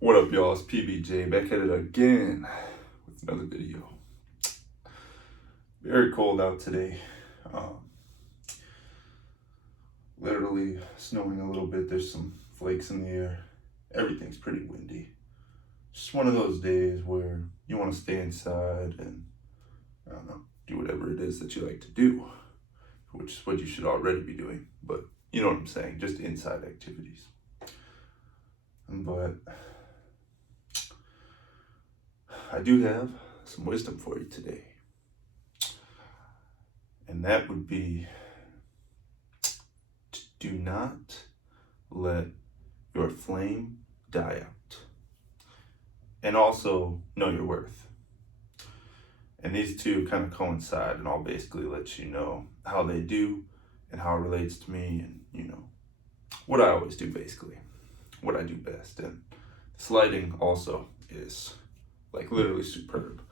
What up, y'all? It's PBJ back at it again with another video. Very cold out today. Um, Literally snowing a little bit. There's some flakes in the air. Everything's pretty windy. Just one of those days where you want to stay inside and, I don't know, do whatever it is that you like to do, which is what you should already be doing. But you know what I'm saying, just inside activities. But I do have some wisdom for you today. And that would be to do not let your flame die out. And also know your worth. And these two kind of coincide, and I'll basically let you know how they do and how it relates to me and, what I always do basically, what I do best. And this lighting also is like literally superb.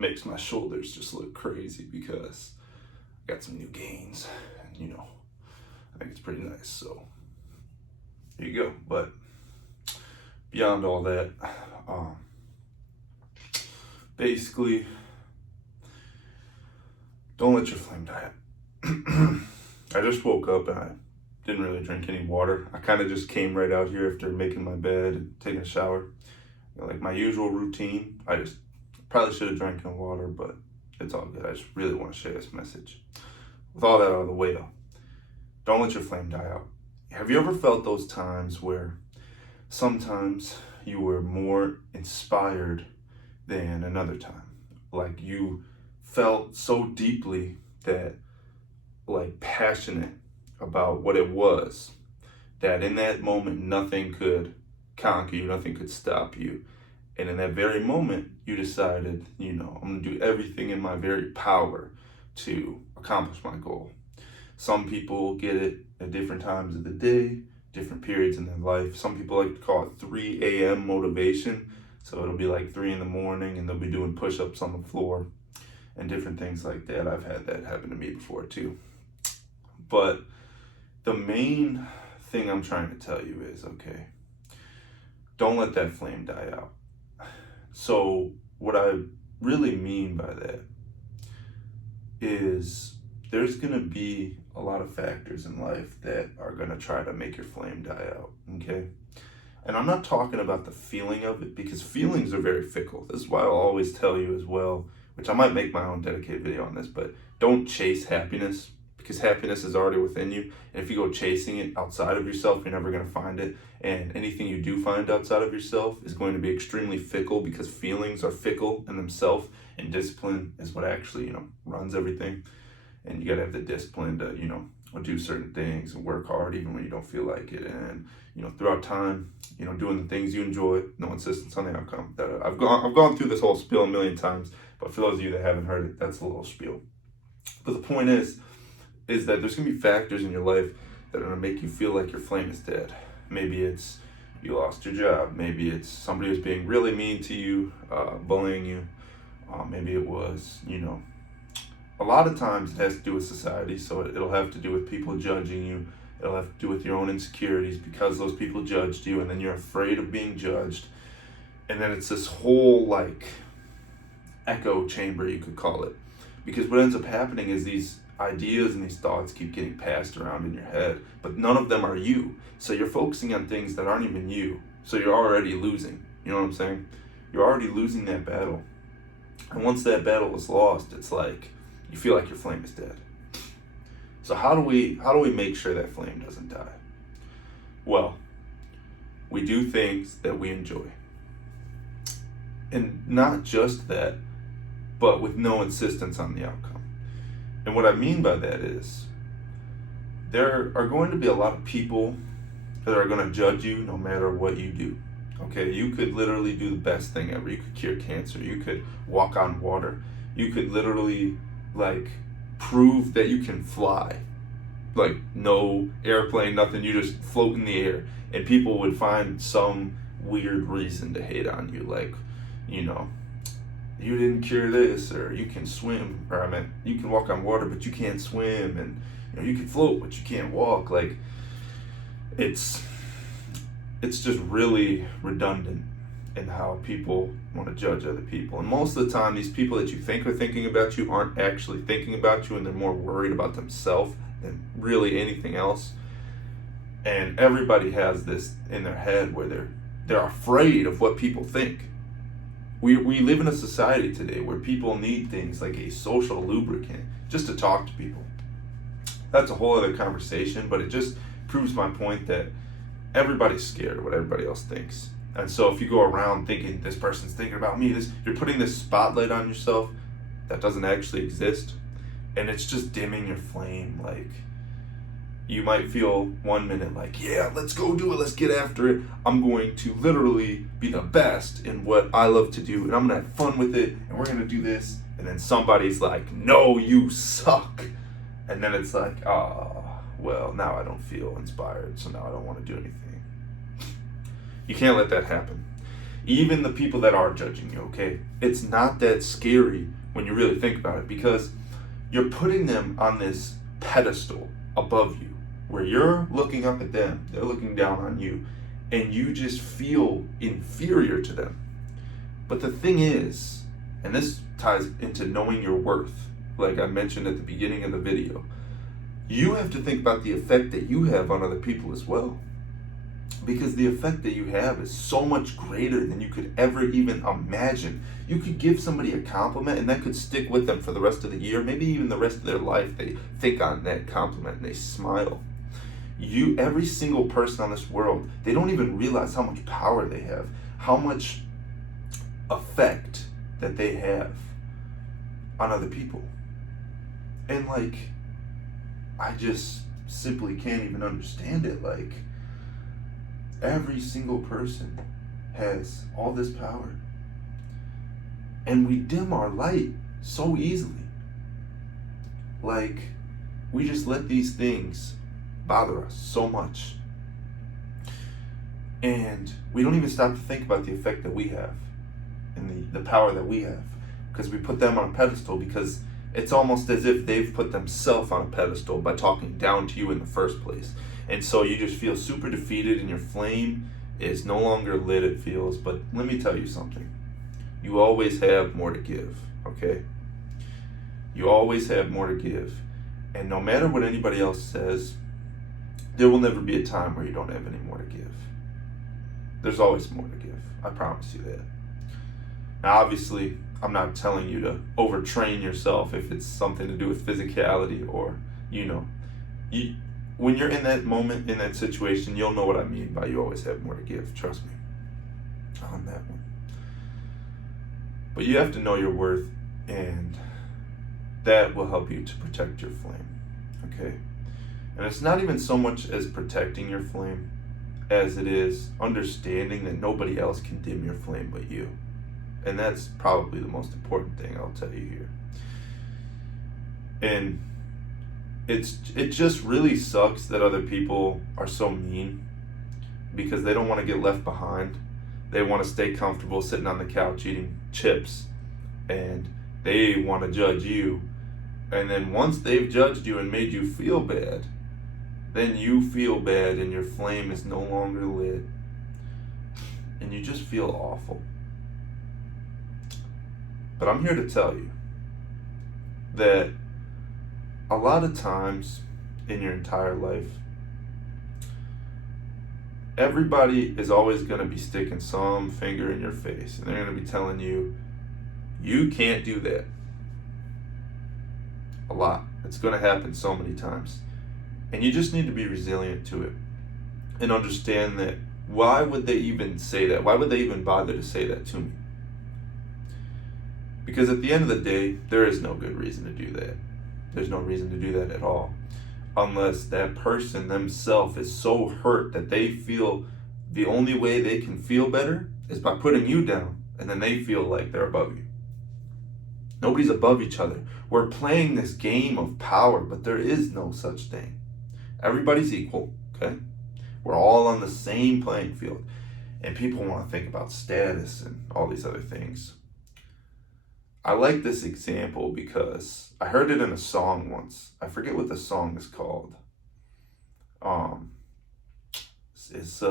Makes my shoulders just look crazy because I got some new gains and I think it's pretty nice. So there you go. But beyond all that, basically don't let your flame die out. I just woke up and I didn't really drink any water. I kind of just came right out here after making my bed and taking a shower. Like my usual routine. I just probably should have drank some water, but it's all good. I just really want to share this message. With all that out of the way though, don't let your flame die out. Have you ever felt those times where sometimes you were more inspired than another time? Like you felt so deeply that, like, passionate about what it was, that in that moment nothing could conquer you, nothing could stop you. And in that very moment, you decided, I'm going to do everything in my very power to accomplish my goal. Some people get it at different times of the day, different periods in their life. Some people like to call it 3 a.m. motivation. So it'll be like 3 in the morning and they'll be doing push-ups on the floor and different things like that. I've had that happen to me before too. But the main thing I'm trying to tell you is, okay, don't let that flame die out. So what I really mean by that is there's going to be a lot of factors in life that are going to try to make your flame die out, okay? And I'm not talking about the feeling of it, because feelings are very fickle. This is why I'll always tell you as well, which I might make my own dedicated video on this, but don't chase happiness, because happiness is already within you. And if you go chasing it outside of yourself, you're never going to find it. And anything you do find outside of yourself is going to be extremely fickle, because feelings are fickle in themselves, and discipline is what actually, runs everything. And you got to have the discipline to, do certain things and work hard even when you don't feel like it. And, throughout time, doing the things you enjoy, no insistence on the outcome. That I've gone through this whole spiel a million times, but for those of you that haven't heard it, that's a little spiel. But the point is that there's going to be factors in your life that are going to make you feel like your flame is dead. Maybe it's you lost your job. Maybe it's somebody who's being really mean to you, bullying you. Maybe it was, a lot of times it has to do with society. So it'll have to do with people judging you. It'll have to do with your own insecurities because those people judged you, and then you're afraid of being judged. And then it's this whole like echo chamber, you could call it. Because what ends up happening is these ideas and these thoughts keep getting passed around in your head, but none of them are you. So you're focusing on things that aren't even you. So you're already losing. You know what I'm saying? You're already losing that battle. And once that battle is lost, it's like you feel like your flame is dead. So how do we make sure that flame doesn't die? Well, we do things that we enjoy. And not just that, but with no insistence on the outcome. And what I mean by that is there are going to be a lot of people that are going to judge you no matter what you do. Okay, you could literally do the best thing ever. You could cure cancer. You could walk on water. You could literally prove that you can fly. Like no airplane, nothing. You just float in the air. And people would find some weird reason to hate on you. Like, you didn't cure this, or you can swim, or you can walk on water, but you can't swim, and you can float, but you can't walk. Like, it's it's just really redundant in how people want to judge other people. And most of the time, these people that you think are thinking about you aren't actually thinking about you, and they're more worried about themselves than really anything else. And everybody has this in their head where they're afraid of what people think. We live in a society today where people need things like a social lubricant just to talk to people. That's a whole other conversation, but it just proves my point that everybody's scared of what everybody else thinks. And so if you go around thinking this person's thinking about me, you're putting this spotlight on yourself that doesn't actually exist, and it's just dimming your flame. Like, you might feel 1 minute like, yeah, let's go do it, let's get after it. I'm going to literally be the best in what I love to do, and I'm gonna have fun with it, and we're gonna do this. And then somebody's like, no, you suck. And then it's like, well, now I don't feel inspired, so now I don't want to do anything. You can't let that happen. Even the people that are judging you, okay? It's not that scary when you really think about it, because you're putting them on this pedestal above you, where you're looking up at them, they're looking down on you, and you just feel inferior to them. But the thing is, and this ties into knowing your worth, like I mentioned at the beginning of the video, you have to think about the effect that you have on other people as well. Because the effect that you have is so much greater than you could ever even imagine. You could give somebody a compliment and that could stick with them for the rest of the year, maybe even the rest of their life. They think on that compliment and they smile. Every single person on this world, they don't even realize how much power they have, how much effect that they have on other people. And like, I just simply can't even understand it. Like, every single person has all this power, and we dim our light so easily. Like, we just let these things bother us so much, and we don't even stop to think about the effect that we have and the power that we have, because we put them on a pedestal, because it's almost as if they've put themselves on a pedestal by talking down to you in the first place. And so you just feel super defeated, and your flame is no longer lit, it feels. But let me tell you something. You always have more to give, okay? You always have more to give. And no matter what anybody else says, there will never be a time where you don't have any more to give. There's always more to give. I promise you that. Now, obviously, I'm not telling you to overtrain yourself if it's something to do with physicality or, when you're in that moment, in that situation, you'll know what I mean by you always have more to give. Trust me on that one. But you have to know your worth, and that will help you to protect your flame, okay? And it's not even so much as protecting your flame as it is understanding that nobody else can dim your flame but you. And that's probably the most important thing I'll tell you here. And it just really sucks that other people are so mean, because they don't want to get left behind. They want to stay comfortable sitting on the couch eating chips, and they want to judge you. And then once they've judged you and made you feel bad, then you feel bad and your flame is no longer lit, and you just feel awful. But I'm here to tell you that a lot of times in your entire life, everybody is always going to be sticking some finger in your face, and they're going to be telling you, you can't do that. A lot. It's going to happen so many times. And you just need to be resilient to it and understand that, why would they even say that? Why would they even bother to say that to me? Because at the end of the day, there is no good reason to do that. There's no reason to do that at all. Unless that person themselves is so hurt that they feel the only way they can feel better is by putting you down, and then they feel like they're above you. Nobody's above each other. We're playing this game of power, but there is no such thing. Everybody's equal, okay? We're all on the same playing field. And people want to think about status and all these other things. I like this example because I heard it in a song once. I forget what the song is called. It's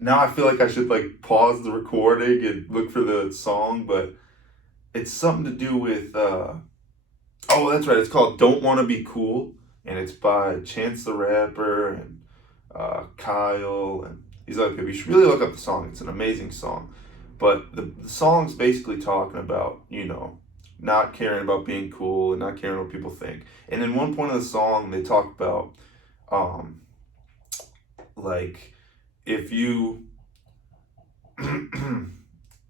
now I feel like I should like pause the recording and look for the song, but it's something to do with oh, that's right. It's called "Don't Want to Be Cool," and it's by Chance the Rapper and Kyle and these other people. You should really look up the song. It's an amazing song. But the song's basically talking about, not caring about being cool and not caring what people think. And in one point of the song, they talk about, um, like, if you,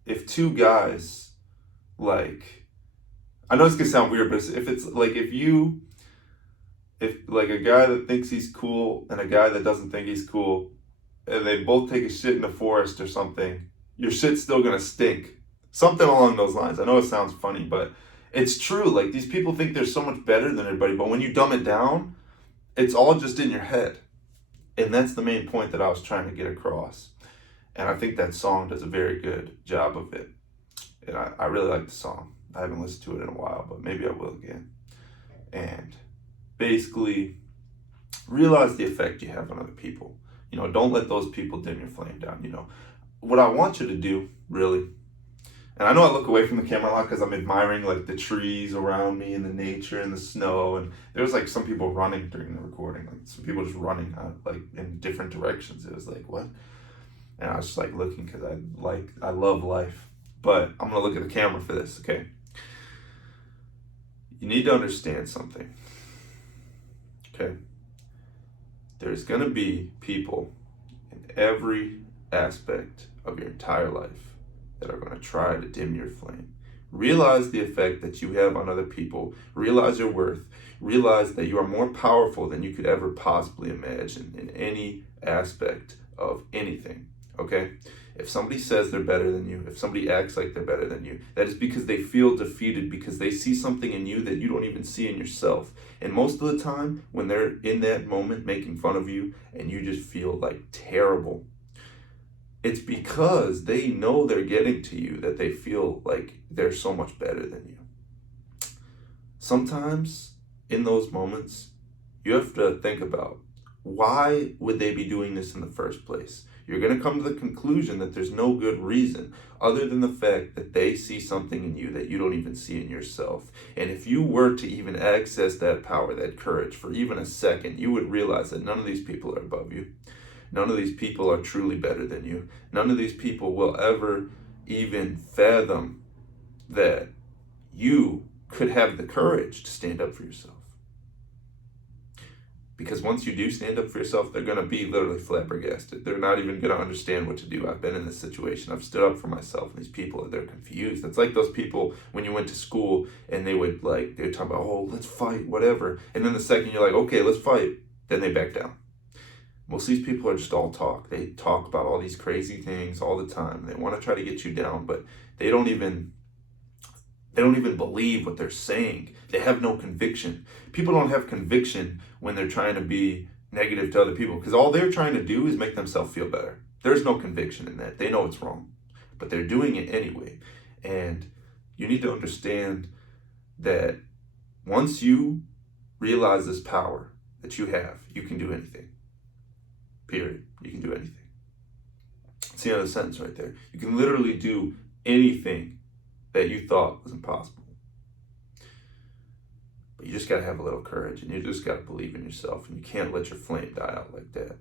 if two guys, like, I know it's gonna sound weird, but if it's like, if like a guy that thinks he's cool and a guy that doesn't think he's cool, and they both take a shit in the forest or something, your shit's still gonna stink. Something along those lines. I know it sounds funny, but it's true. Like these people think they're so much better than everybody, but when you dumb it down, it's all just in your head. And that's the main point that I was trying to get across. And I think that song does a very good job of it. And I really like the song. I haven't listened to it in a while, but maybe I will again. And basically, realize the effect you have on other people. Don't let those people dim your flame down. What I want you to do, really, and I know I look away from the camera a lot because I'm admiring like the trees around me and the nature and the snow, and there was like some people running during the recording, like some people just running like in different directions. It was like, what? And I was just like looking because I love life. But I'm gonna look at the camera for this, okay? You need to understand something, okay? There's gonna be people in every aspect of your entire life that are going to try to dim your flame. Realize the effect that you have on other people. Realize your worth. Realize that you are more powerful than you could ever possibly imagine in any aspect of anything. Okay? If somebody says they're better than you, if somebody acts like they're better than you, that is because they feel defeated, because they see something in you that you don't even see in yourself. And most of the time, when they're in that moment making fun of you and you just feel like terrible, it's because they know they're getting to you that they feel like they're so much better than you. Sometimes in those moments, you have to think about, why would they be doing this in the first place? You're going to come to the conclusion that there's no good reason other than the fact that they see something in you that you don't even see in yourself. And if you were to even access that power, that courage for even a second, you would realize that none of these people are above you. None of these people are truly better than you. None of these people will ever even fathom that you could have the courage to stand up for yourself. Because once you do stand up for yourself, they're going to be literally flabbergasted. They're not even going to understand what to do. I've been in this situation. I've stood up for myself, and these people, they're confused. It's like those people when you went to school and they would talk about, oh, let's fight, whatever. And then the second you're like, okay, let's fight, then they back down. Most of these people are just all talk. They talk about all these crazy things all the time. They want to try to get you down, but they don't even believe what they're saying. They have no conviction. People don't have conviction when they're trying to be negative to other people, because all they're trying to do is make themselves feel better. There's no conviction in that. They know it's wrong, but they're doing it anyway. And you need to understand that once you realize this power that you have, you can do anything. Period. You can do anything. It's the end of the sentence right there. You can literally do anything that you thought was impossible. But you just got to have a little courage, and you just got to believe in yourself, and you can't let your flame die out like that.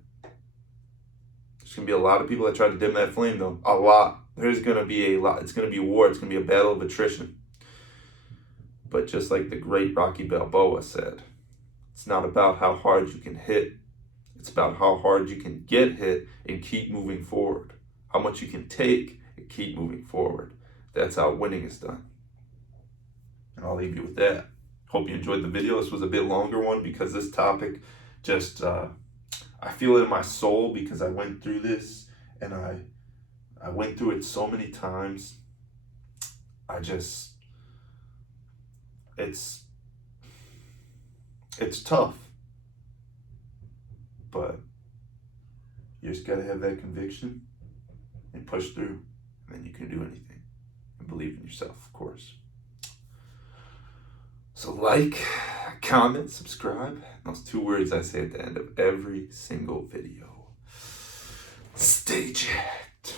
There's going to be a lot of people that try to dim that flame, though. A lot. There's going to be a lot. It's going to be war. It's going to be a battle of attrition. But just like the great Rocky Balboa said, it's not about how hard you can hit. It's about how hard you can get hit and keep moving forward. How much you can take and keep moving forward. That's how winning is done. And I'll leave you with that. Hope you enjoyed the video. This was a bit longer one because this topic just, I feel it in my soul because I went through this and I went through it so many times. It's tough. But you just got to have that conviction and push through, and then you can do anything. And believe in yourself, of course. So like, comment, subscribe. Those 2 words I say at the end of every single video. Stay Sage it.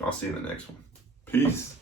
I'll see you in the next one. Peace.